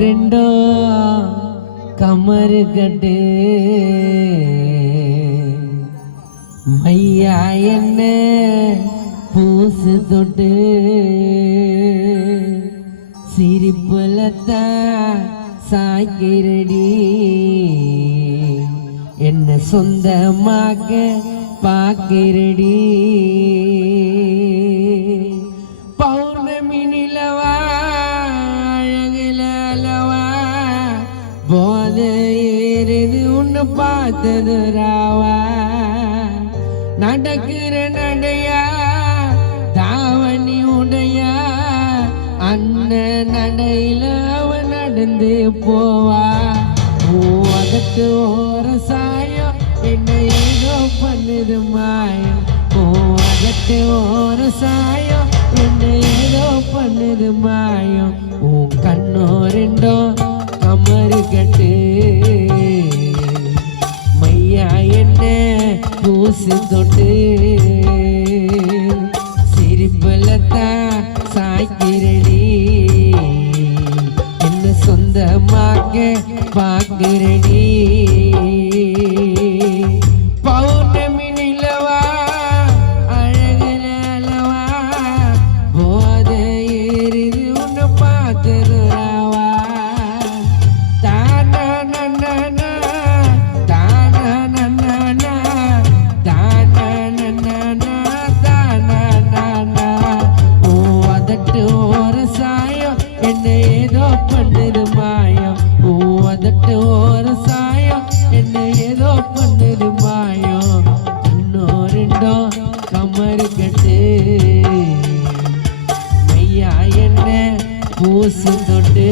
ரெண்டோ கமரு கட்டு மையா என்ன பூசு தொட்டு சிரிப்புலத்தான் சாய்க்கிறடி என்ன சொந்தமாக பாக்கிறடி பௌர்ணமி நிலவா அழகுல அளவா போத ஏறுது உன்னை பார்த்தது ராவா நடக்கிற நடையா தாவணி உடையா அண்ணன் நடையில அவன் நடந்து போவா அதற்கு ஒரு சாயம் என்ன ஏதோ பண்ணுது மாயம் அதற்கு ஒரு சாயம் என்ன ஏதோ பண்ணுது மாயம் உன் கண்ணோ ரெண்டோ கமரு கட்டு மையா என்ன பூசு தொட்டு சிரிப்புலத்தான் சாய்க்கிறடி என்ன சொந்தமாக பாக்கிறடி பௌர்ணமி நிலவா அழகுல அளவா போத ஏறுது உன்னை பார்த்தது ராவா தானா நன்னா தானா நன்னா தானா நன்னா தானா நானா ஓ அதட்டு ஒரு சாயம் என்ன ஏதோ பண்ணுது மாயம் ஓ அதட்டு ஒரு சாயம் என்ன ஏதோ பண்ணுது மாயம் இன்னோ ரெண்டோ கமரு கட்டு மையா என்ன பூசு தொட்டு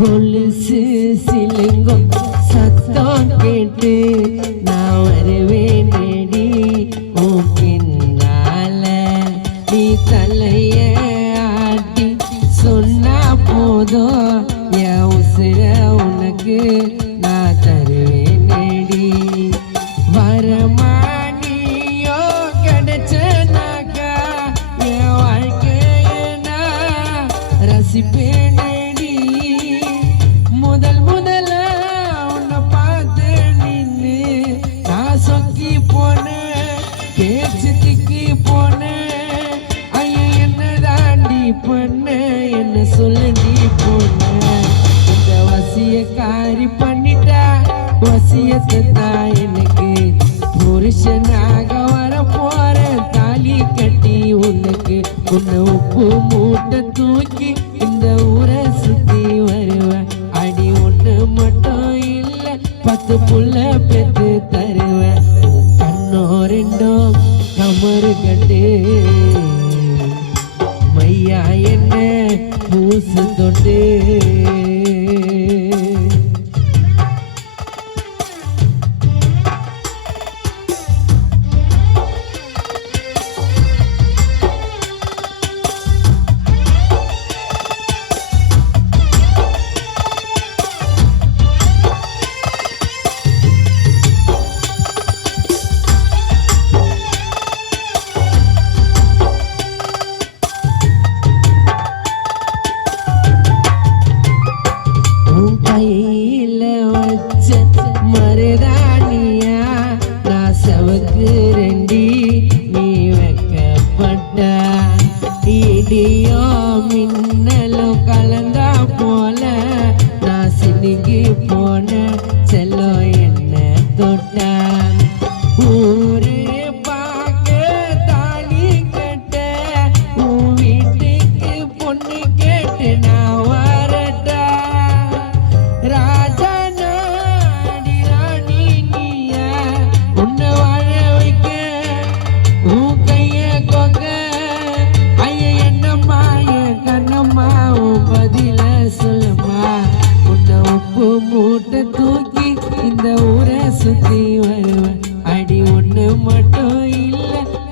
கொலுசு சிலுங்கும் சத்தம் கேட்டு நான் வருவேன் நடி உன் பின்னால நீ தலைய ஆட்டி சொன்னா போதும் என் உசுர உனக்கு நான் தருவேன் நடி வரமானியோ கிடைச்சனாக்கா என் வாழ்க்கைய நான் ரசிப்பேன் என்ன சொல்லி போன இந்த வசியக்காரி பண்ணிட்டா வசியத்தை தான் எனக்கு புருஷனாக வர போற தாலி கட்டி உனக்கு உன்னை உப்பு மூட்டை தூக்கி இந்த ஊரை சுத்தி வருவேன் அடி ஒண்ணு மட்டும் இல்ல 10 புள்ள பெத்து தருவேன் கண்ணோ ரெண்டோ கமரு கட்டு மையா என்ன பூசு தொட்டு மருதானியா நான் சவக்குறண்டி நீ வைக்கப்பட்ட இடியோ மின்னலோ கலந்தா போல நான் சினுங்கி போன செல்லோ என்ன தொட்ட ஊரே பார்க்க தாலி கட்ட உன் வீட்டுக்கு பொண்ணு கேட்டு நான் வரட்டா ராஜா மூட்டை தூக்கி இந்த ஊரை சுத்தி வருவேன் அடி ஒன்று மட்டும் இல்ல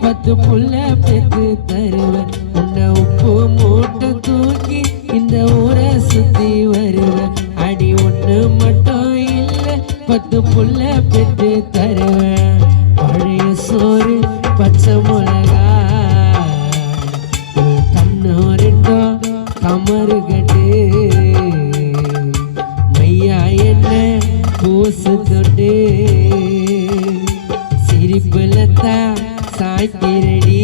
10 புள்ள பெத்து தருவேன். உன்னை உப்பு மூட்டை தூக்கி இந்த ஊரை சுத்தி வருவேன். அடி ஒண்ணு மட்டும் இல்ல 10 புள்ள பெத்து தருவேன். பழைய சோறு பச்சை மிளகா கண்ணு ரெண்டோ கமரு கட்டு மையா என்ன பூசு தொட்டு சிரிப்புலத்தான் சாய்த்திரடி